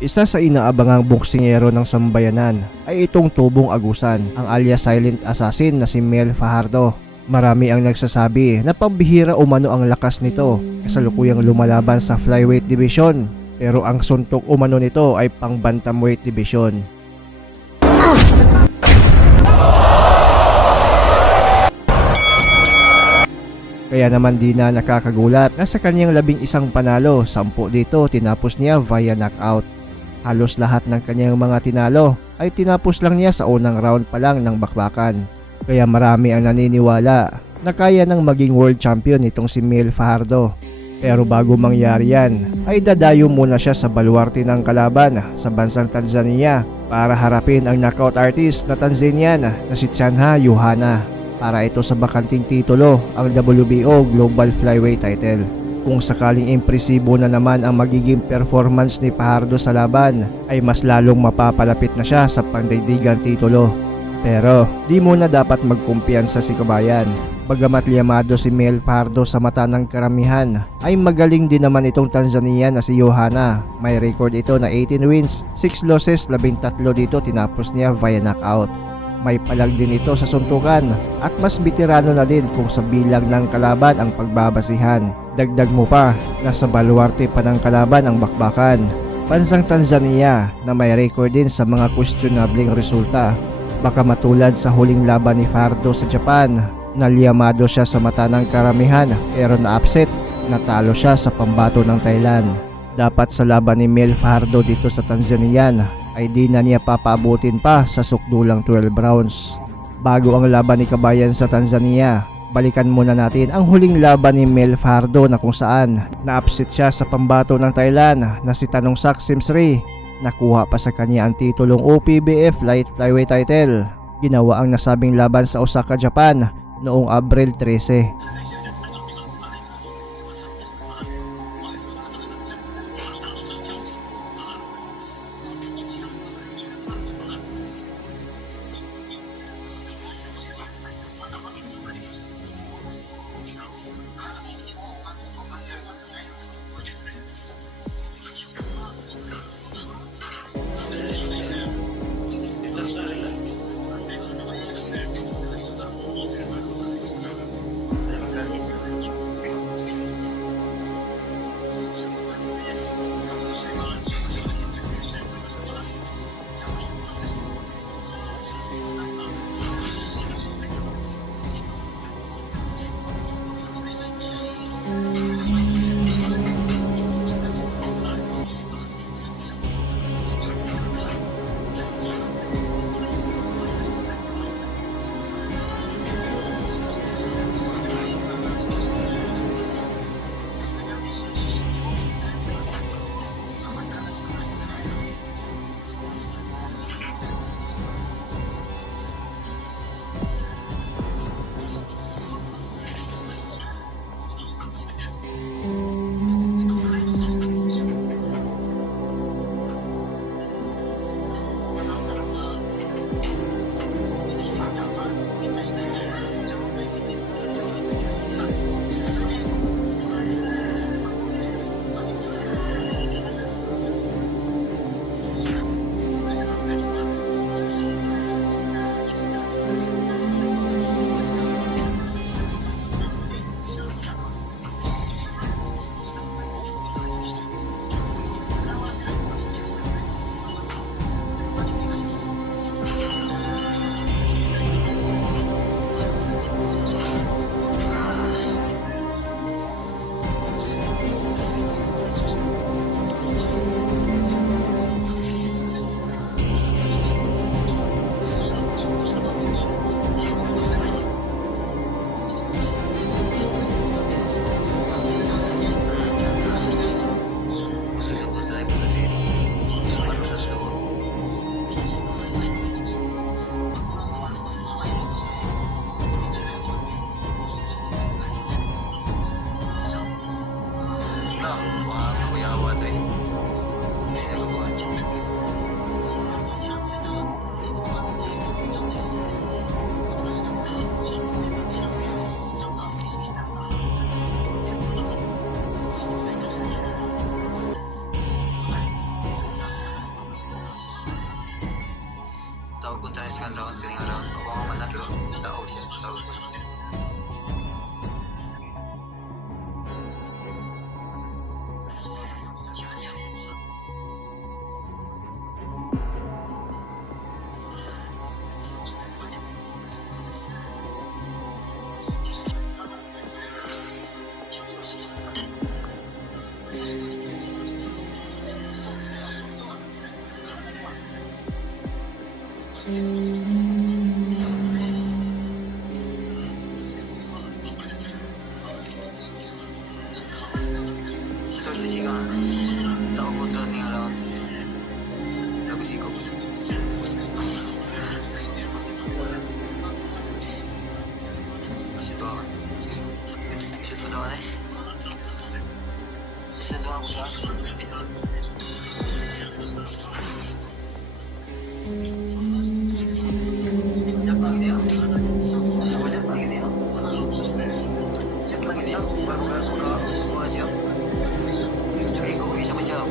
Isa sa inaabangang boksingero ng sambayanan ay itong Tubong Agusan, ang alias Silent Assassin na si Mel Fajardo. Marami ang nagsasabi na pambihira umano ang lakas nito, kasalukuyang lumalaban sa flyweight division, pero ang suntok umano nito ay pang bantamweight division. Kaya naman di na nakakagulat na sa kanyang 11 panalo, 10 dito tinapos niya via knockout. Halos lahat ng kanyang mga tinalo ay tinapos lang niya sa unang round pa lang ng bakbakan. Kaya marami ang naniniwala na kaya nang maging world champion itong si Mel Fajardo. Pero bago mangyari yan, ay dadayo muna siya sa baluarte ng kalaban sa bansang Tanzania para harapin ang knockout artist na Tanzanian na si Chanha Yohana, para ito sa bakanting titulo, ang WBO Global Flyweight title. Kung sakaling impresibo na naman ang magiging performance ni Fajardo sa laban, ay mas lalong mapapalapit na siya sa pandaigdigang titulo. Pero di muna dapat magkumpiyansa si kabayan. Bagamat liyamado si Mel Fajardo sa mata ng karamihan, ay magaling din naman itong Tanzanian na si Yohana. May record ito na 18 wins, 6 losses, 13 dito tinapos niya via knockout. May palag din ito sa suntukan at mas veterano na din kung sa bilang ng kalaban ang pagbabasihan. Dagdag mo pa, nasa baluarte pa ng kalaban ang bakbakan, bansang Tanzania na may record din sa mga questionabling resulta. Baka matulad sa huling laban ni Fajardo sa Japan, naliyamado siya sa mata ng karamihan pero na-upset, natalo siya sa pambato ng Thailand. Dapat sa laban ni Mel Fajardo dito sa Tanzanian ay di na niya papaabutin pa sa sukdulang 12 rounds. Bago ang laban ni kabayan sa Tanzania, balikan muna natin ang huling laban ni Mel Fajardo na kung saan na-upset siya sa pambato ng Thailand na si Tanongsak Simsri. Nakuha pa sa kanya ang titulong OPBF Light Flyweight title. Ginawa ang nasabing laban sa Osaka, Japan noong Abril 13. second round, kaning round. Ako nga man pero tao siya. Tao ko. Sorte siya nga. Tao ko tra ning round. Lago siya ko. Masih doa. Masih doa nih. Masih doa ko tra. Jangan gini ya. Jangan gini ya. Jangan gini ya. Baru aja. Bisa kayak gue bisa menjawab.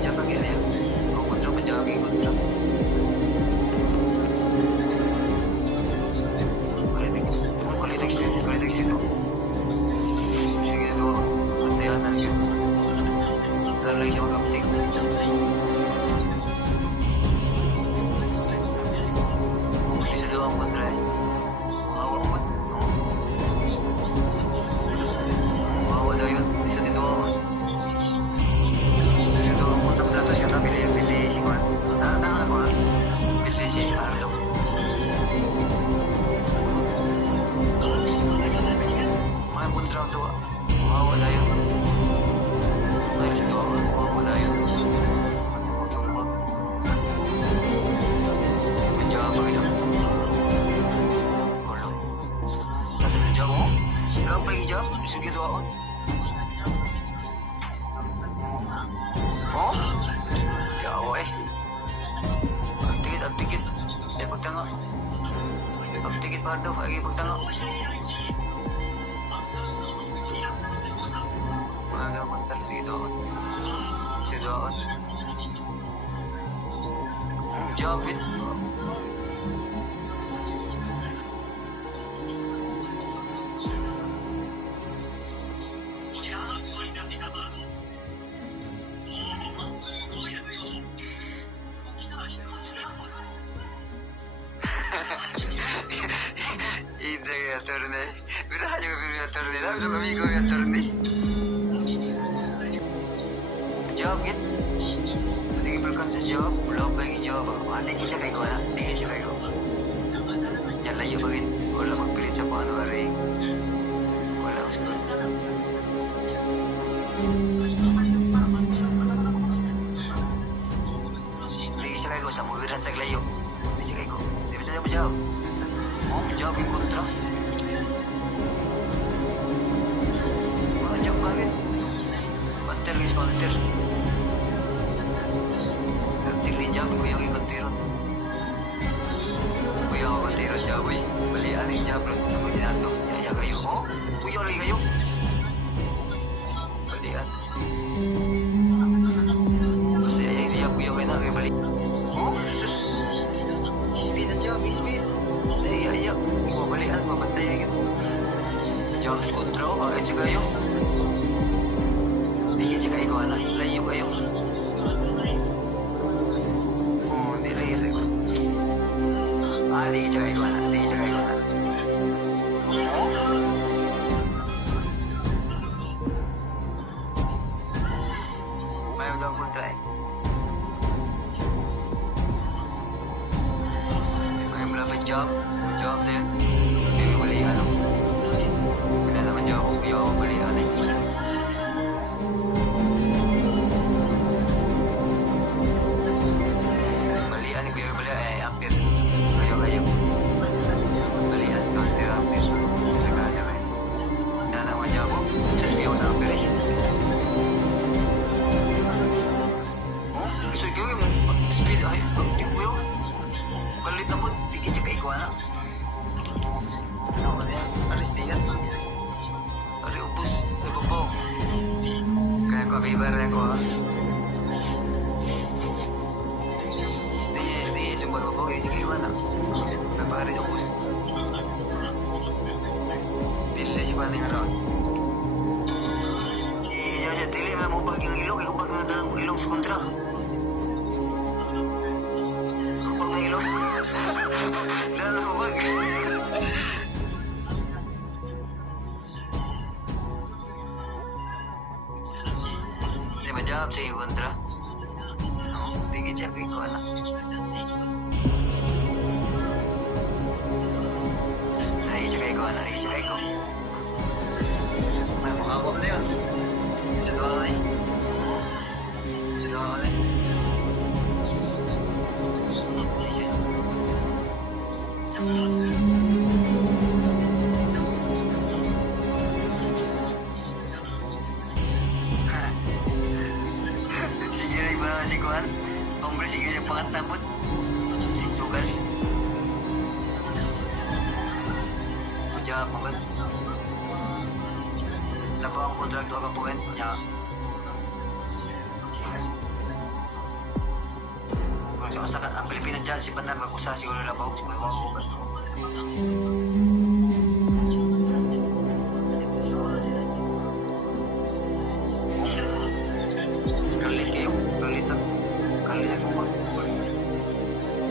Jangan gini ya. Kau kontra menjawab kontra. Kualitas itu. Segitu latihan aja. Dan lagi sama penting. Bisa doang kontra. Awak pun. Awak dah yun. Bisa didoang. Bisa doang kontra beratus karena pilih si kuat. Tangan aku lah. Pilih si Ardo. Main pun terang tua. Awak dah yun. Main si doang. Awak dah yun. Jumpa. Menjawab begitu. Berapa lagi jam? Sugi doa. Oh? Ya Allah Abtikit. Pagtangga. Abtikit pardo, lagi pagtangga. Mga mantal, sige doon. Sige doon. Jawabin. Ida ya turne. Mira aja ya turne. Tapi lo kami ko ya turne. Jawab gitu. Tadi berkonsis jawab. Belum lagi jawab. Ate kita kayak gua. Tinggal siya kayo. Yan layo bagin. Wala magpilit sa paano ring. Wala usko. Tinggal siya kayo sa mobilan sa layo. Tinggal siya kayo. Di bisa siya menjawab. Mau menjawab yang kontra. Jawab banget. Konter guys, konter. Tinggalin jawab ko yung ikontiron. Kuya ako kontiron jawab eh. Bali ano yung jawab sa mga ginato. Yaya kayo. Oh, kuya lagi kayo. Balian. Kasi yaya yung jawab kuya kayo na kayo bali. Oh, sus. Speed ang jawab, speed. Iya, balian mabantayan gitu. Jawab sa kontra ko, bakit siya kayo? Hindi siya kayo anak, layo kayo. Oh, hindi layo siya ko. Hindi siya kayo anak, hindi siya kayo anak. May daw kontra eh. May malapit jawab na yun. Hindi ko balihan ako. Hindi naman jawab ko, ako balihan eh. Balihan ko yung balihan eh, ampir. Kayo. Balihan, counter ampir. Nagkada ba eh. Hindi naman jawab ko. Sasbihan ko sa ampir eh. Oh, gusto ko yung speed ay, pagtik ko yun. Kalit na po, tigit siya kayo anak. Ano yan? Alis diyan. Ari ubus. Iba po. Kaya ko abibar yan ko ha. Di sumbay mo po. kayo si Kaiwan ah. Nagpakari sa bus. Dili si Kwan nga raw. Siya dili na mo bag yung ilong, hubag na dalang ilong sa kontra. Hubag na ilong. Dalang hubag. Di ba jawab sa yung kontra? Tingin siya kay Kwan ah. Ay, siya kay Kwan ah. Ay, siya kay Kwan. May makabom na yun. Isa doon na eh. Isa doon na eh. Isa. Sige rin ba si Kuan? Hombre, sige siya pangatapot. Sinsugal. Majawab mo ba? Labaw ang kontrakto ka po niya. Kung sa ang Pilipinas dyan, si Bandar magkusa siguro labaw. Siguro ako ba? Kalit kayo. Kalit ako ba?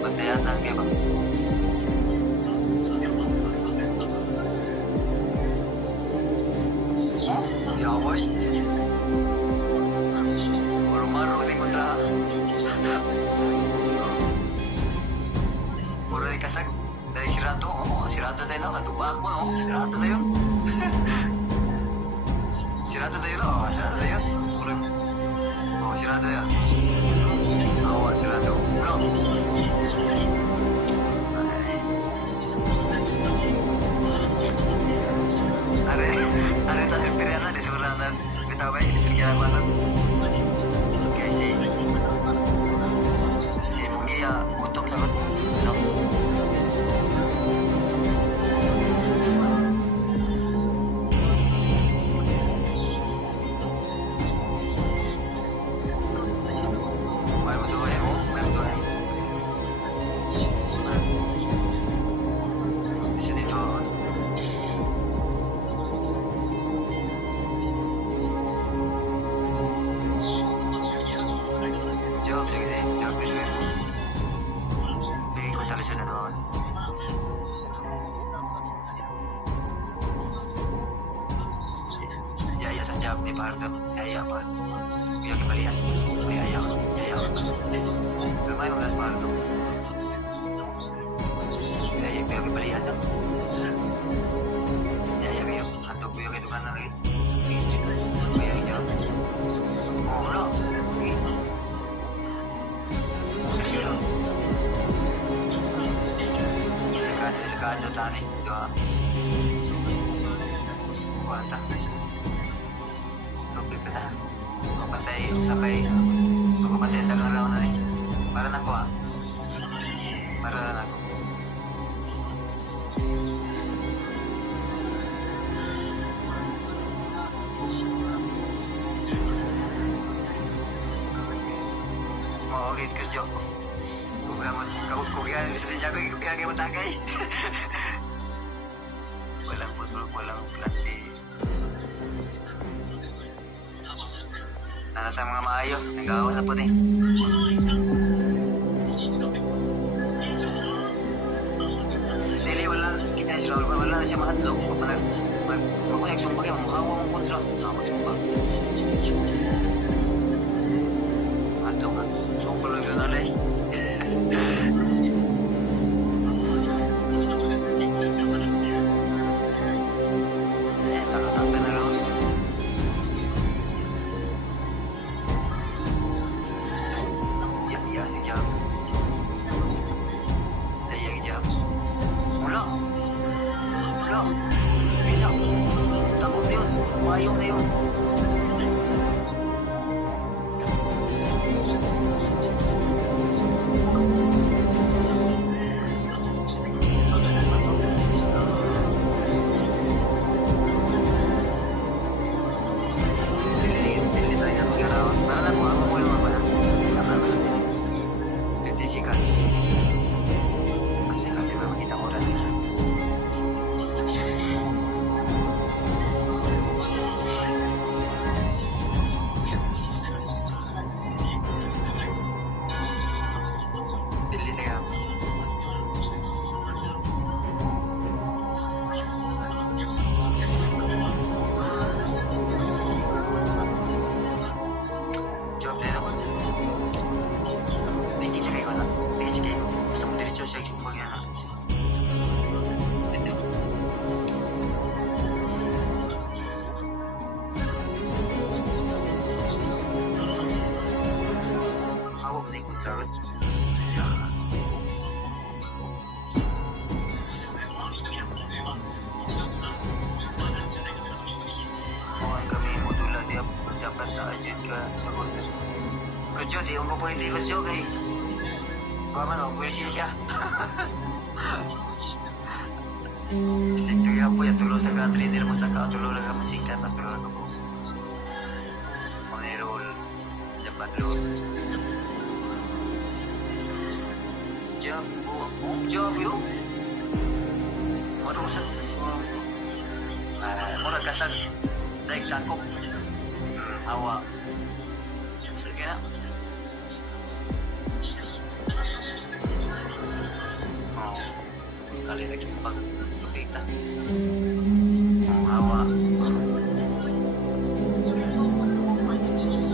Bantayatan kayo ba? Yaway. Maro-maro din kontra. Puro di kasag. Dahil sirato. Sirato tayo na. Katupak ko. Sirato tayo. Sirato tayo na. Sirato tayo. Sirato tayo. Sirato. Ulo. Are tas pilihan di sekolah dan kita baik di sekian mana kayak si Mugi ya utuh sangat no. Di sini tuh. Jawab sige, jawab sige. Bigay ko talaga siya na doon. Jaya sa jawab ni Pardo. Jaya pa. Kaya kibalihan. Jaya ko. Lumayan mo na sa Pardo. Jaya kaya kibalihan sa. Jaya kayo. Atog ko yung itukan na rin. Istri. Kaya yung jawab. Wala. Delikado tani. Dua. Kuwanta. Tubig ka ta. Kapatay, usapay. Kapatay, dagang raw na rin. Para na ko ah. Para na ko. Mawagit ka siyo. Kugihan bisa dijaga kaya mo tagay. Walang football, walang plante. Nasa mga maayo, nag-aawas na po din. Dili, wala. Kita si Raul, wala na siya mahadlok. Magkuyak sumpag yung mukhawa mong kontra. Sama sumpag. Mahadlok ka. Sumpag lang yun alay. Nakatas ka na rin. Ya, si Jam. Ya, si Jam. Mula. Bisa. Takot na yun. Mayong na yun. Para na po, ako mo yung mga pala. 50 seconds. Nakajud ka sa corner. Kujud, yung ko pwede kujud kay. Paman o, pwede siya. Sing tuya po ya tulo sa ka-trainer mo sa ka-tulo lang ka masikat at tulo lang ka po. Money rolls, Japan rolls. Job yun. Marusat. Murag kasag. Daig takop. Hawa. Sige na. Kalirex mo pag lupita. Hawa.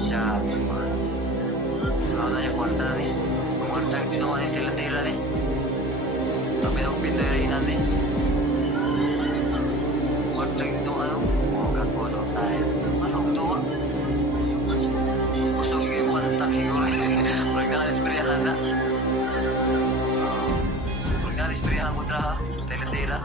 Job. Kalau na yung kwarta na rin. Kwarta yung ginawa niya tila-tila rin. Tapi ang pinarinan rin. Kwarta yung ginawa ano. Ako ano sa anong duwa. Gusto ko yung mantak siguro. Walang ka-isperyahan na. Walang ka-isperyahan ko traha. Tila-tila.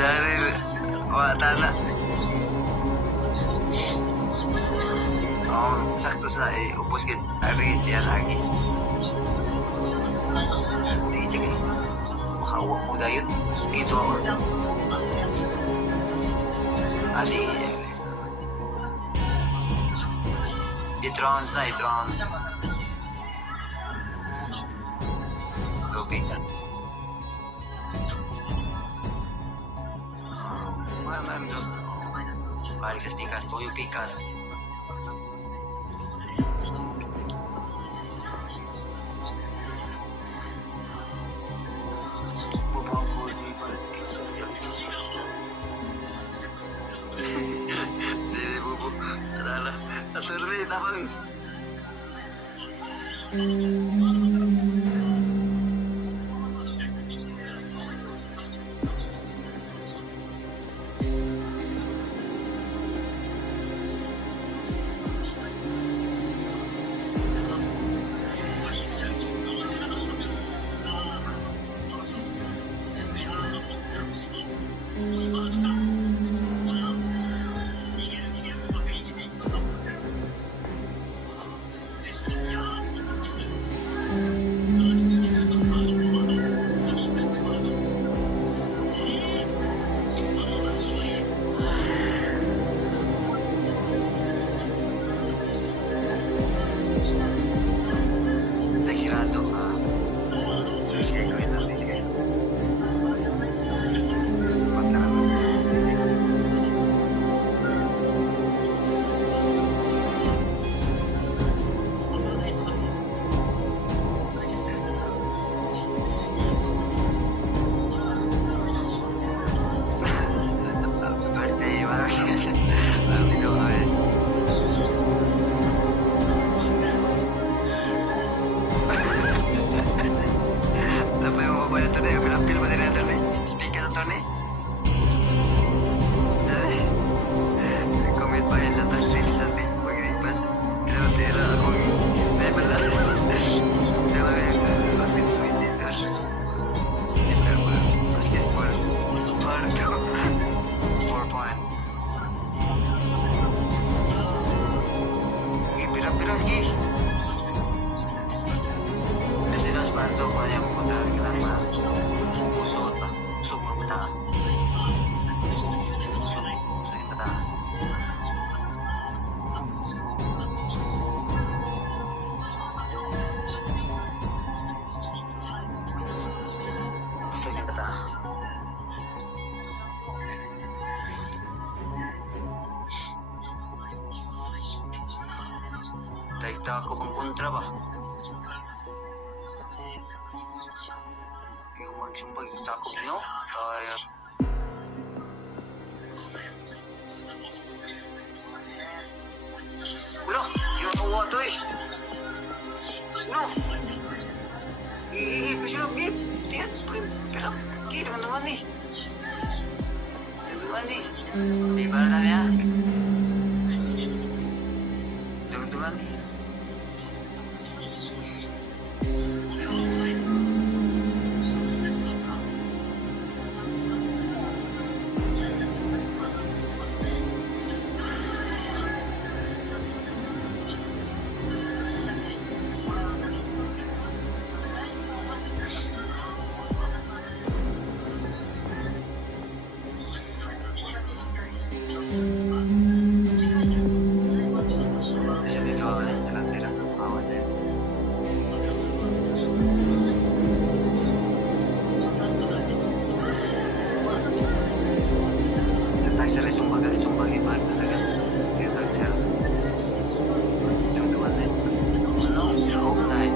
Dari tanah. Oh, sakto sa ubos kit aris diyan lagi. Di cek. Hawak mo dayon. Sukito ako. Ali. It-rounds. Lupita. Balik sa pikas, tuyo pikas. Bubangkos ni balik sa pikas. Sini bubu, sarala. Aturri, tabang. Naikta ako pang kontra ba? Yung magsumbag yung takot niyo? Kaya... Wala! Yung kawa to eh! No! Pasulap gip! Tiyan! Pero, dungan nih! Dungan nih! Di barat ya? Dungan nih! Kasi dito ako lang, tira-tira. Bawat eh. Tagsir ay sumbag ibarat talaga. Kaya tagsir. Dungan eh. Ano? Hope na eh.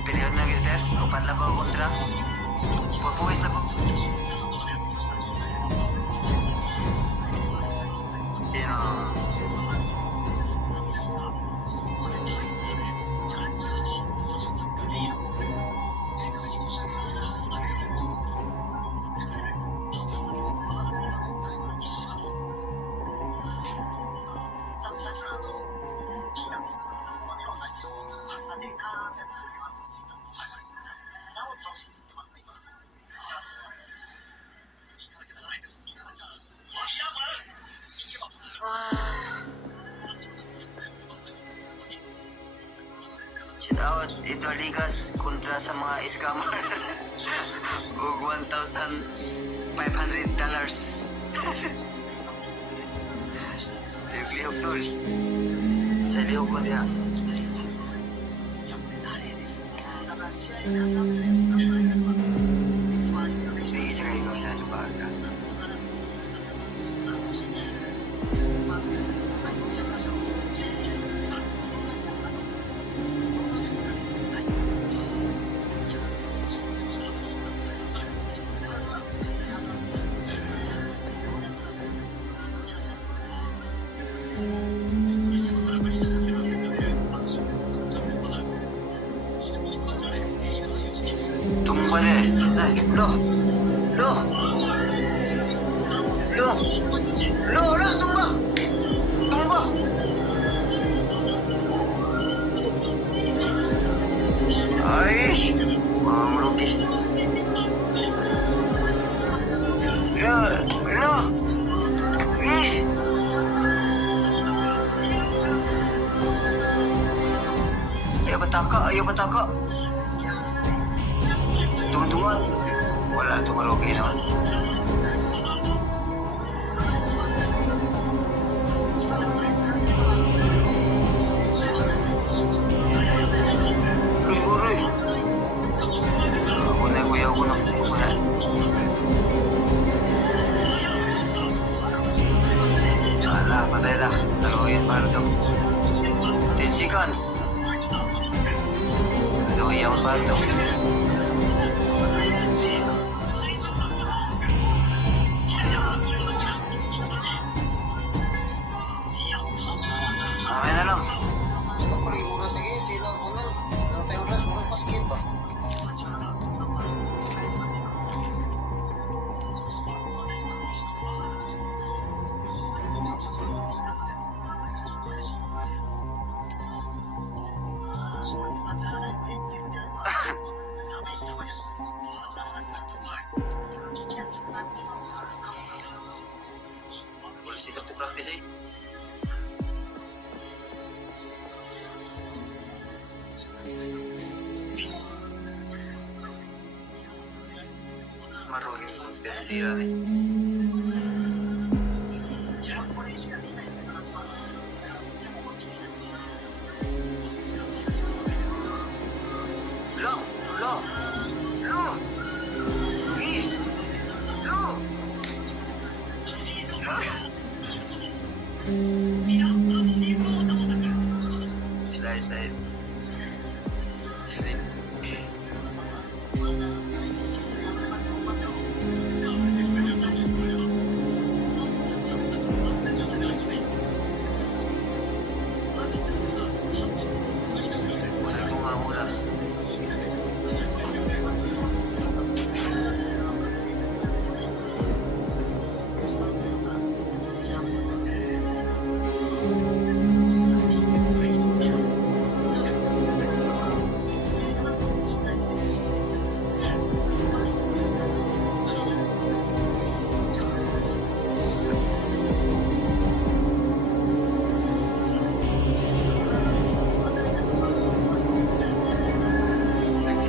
Pilihan na kita, upat lang ako kontra. Papuwis na po. Pero... Shout out Edward Ligas kontra sa mga scammer. Ug $1,500. Lihok tol. Sa lihok ko diha. Sige sa kayo kami sa baga. Tumba deh. Nah, loh. Loh. Loh. Loh, loh, tumba. Tumba. Ay, merugi. Loh, loh. Ih. Ayo betaka. Tunggu-tungguan. Wala ito marugi naman. Uy. Ako na kuya, ako na. Ala, patay na. Taluhin para ito. 10 seconds. Taluhin para ito. Amin na lang. Sino pa rin oras lagi? Sino ako na? Sino tayo oras? Murang paskit ba? Boleh sih Sabtu praktis eh. Marugin po sila tira nih. Lo, lo, lo, ih, lo, lo. Slide, slide. Slip. Usay ko nga oras.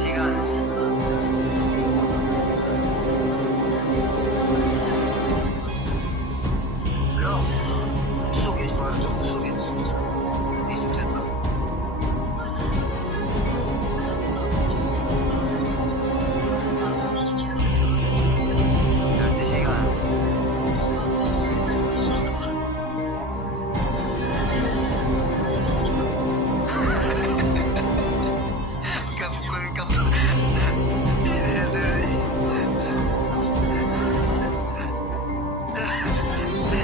Seconds. Lo, usugin sa kwarto, usugin. Hindi sukset ba? Thirty seconds. Kapag kapag.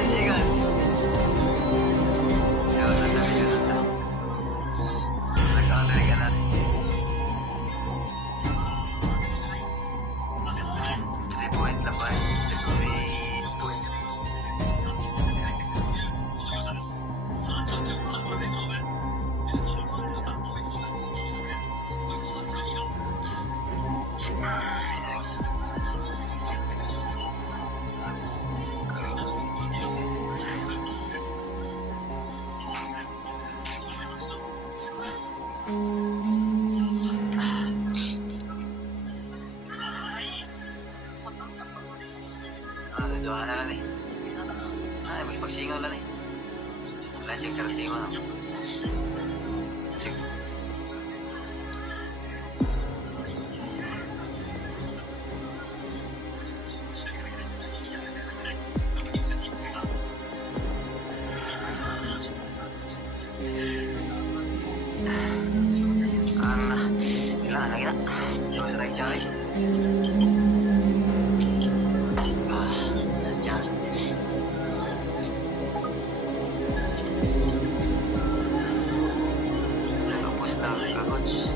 Seconds. Yaw, natabi ka na. Nag-counter ka na. 3 point laban. 3 point. Doa na lang eh. Magpagsingaw lang eh. Wala siyang karatiwa na. Sige. Kailangan na kita. Coba tayo cari. Let's cari. Pusta ka, coach.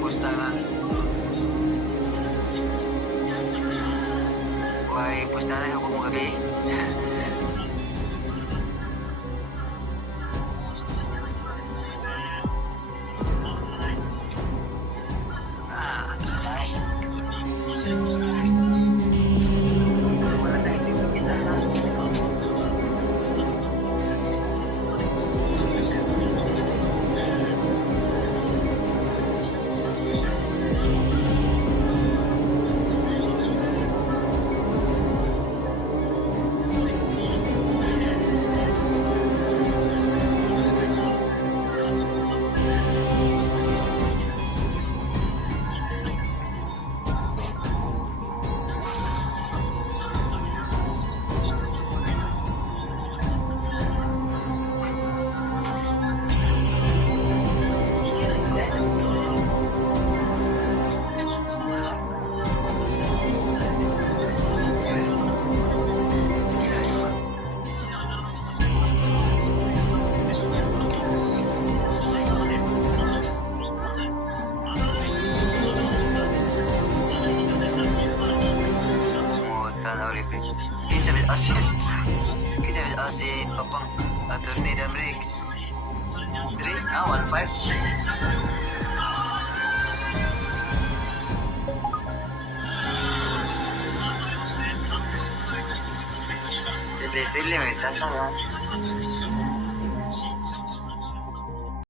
Pusta na. Why, pusta na. Huwag mong gabi. Asin papang attorney dan Briggs 3 1-5 Speed limit, nasa mo?